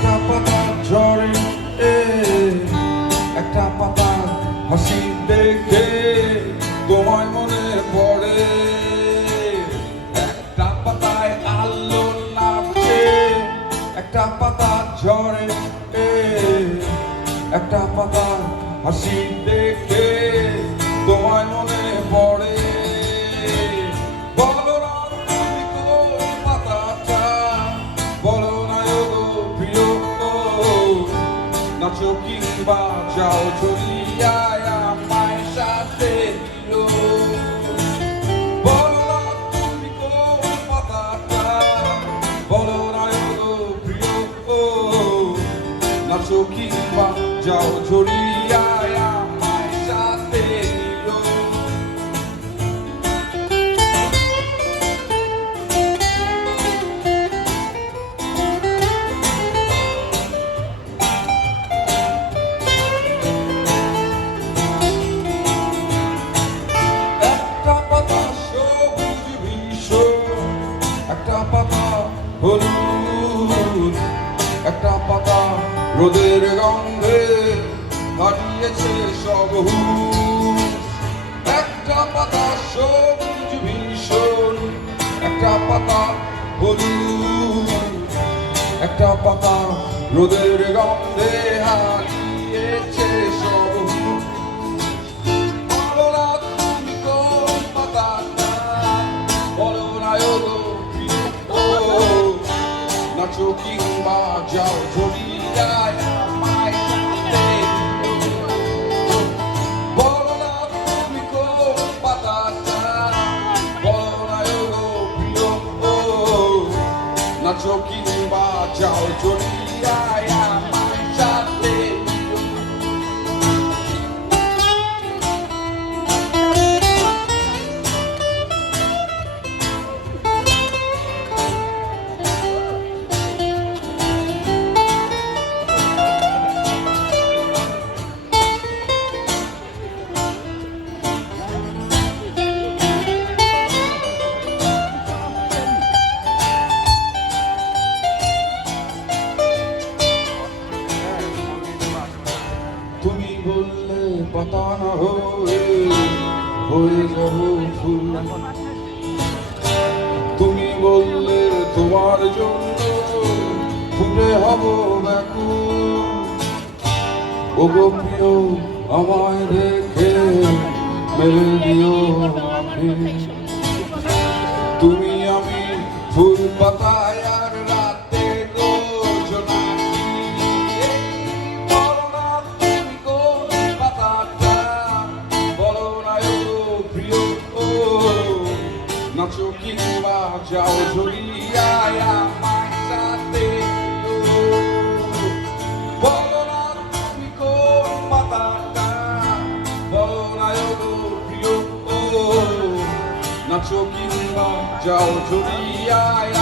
একটা পাতা ঝরে একটা পাতা হাসি দেখে তোমায় মনে পড়ে। একটা পাতায় আলো নাচে একটা পাতা ঝরে একটা পাতা হাসি দেখে তোমায় মনে পড়ে। বলো না তুমি কোন পাতাটা, বলো না গো প্রিয়, নাচো কিংবা যাও ঝরিয়ায় আমায় সাথে নিও। বলো না তুমি কোন পাতাটা, বলো না গো প্রিয়, নাচো কিংবা যাও ঝরিয়ায় আমায় সাথে নিও। একটা পাতা সবুজ ভীষণ, একটা পাতা হলুদ, একটা পাতা রোদের গন্ধে হারিয়েছে সব হুঁশ। একটা পাতা সবুজ ভীষণ, একটা পাতা হলুদ, একটা পাতা রোদের গন্ধে হারিয়েছে সব হুঁশ। বলো না তুমি কোন পাতাটা, বলো না গো প্রিয়, নাচো কিংবা যাও ঝরিয়ায় আমায় সাথে নিও। বলো না তুমি কোন পাতাটা, বলো না গো প্রিয়, নাচো কিংবা যাও ঝরিয়ায় আমায় সাথে নিও। তুমি বললে পাতা না হয়ে হয়ে যাব ফুল, তুমি বললে তোমার জন্য ফুটে হব ব্যাকুল। ওগো প্রিয় আমায় দেখে মেলে দিও আঁখি, তুমি আমি ফুল পাতায় আর রাতে গো জোনাকি। বলো না তুমি কোন পাতাটা, বলো না গো প্রিয়, নাচো কিংবা যাও ঝরিয়ায় আমায় সাথে নিও। বলো না তুমি কোন পাতাটা, বলো না গো প্রিয়, নাচো কিংবা যাও ঝরিয়ায়